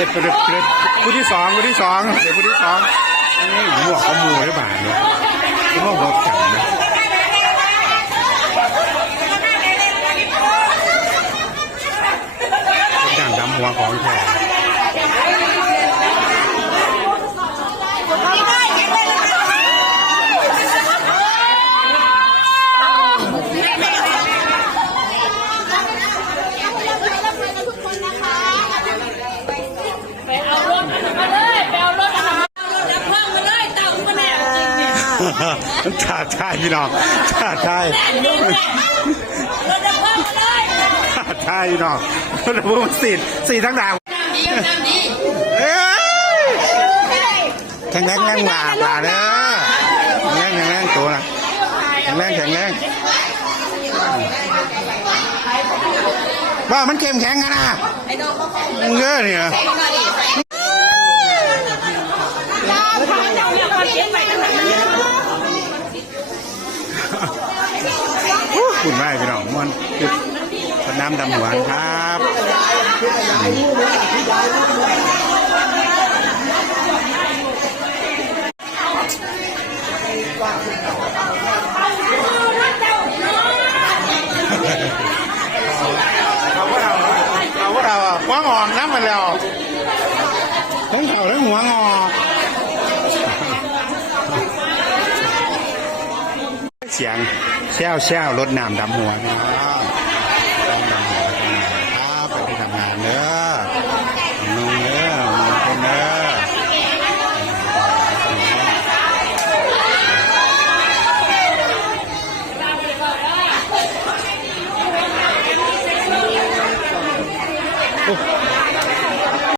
เด็ดเด็ดเด็ดผู้ที่สองผู้ที่สองเด็กผู้ที่สองนี่หมวกเขามูหรือเปล่าเนี่ยที่ว่าหัวแข็งนะเป็นด่างดำหัวของแท้ ไปเอารถมาเลยไปเอารถมาเอารถดับเพลิงมาเลยเต่ามาแน่จ ริงเนี่ยมันชาติชายพี่น้องชาติชายนี่ถดับเพลิงมายชาติชายพี่น้องแล้วพวกมันสีสีทั้งดาวแข็งแรงแรงหมาป่าเด้อแข็งแรงแข็งแรงตัวนะแข็งแรงแข็งแรงว่ามันเข้มแข็งกันนะเยอะเนี่ย คุณแม่พี่น้องมันคือนามดำหวานครับเอาว่าเราเอาว่าเราอะหัวงอกน้ำมาแล้วทั้งเขาทั้งหัวงอกเสียงแช่วแช่วรถน้ำดำหัวนะครับดำหัวครับไปที่ทำงานเด้อนุ่งเด้อนุ่งคนเด้อโอ้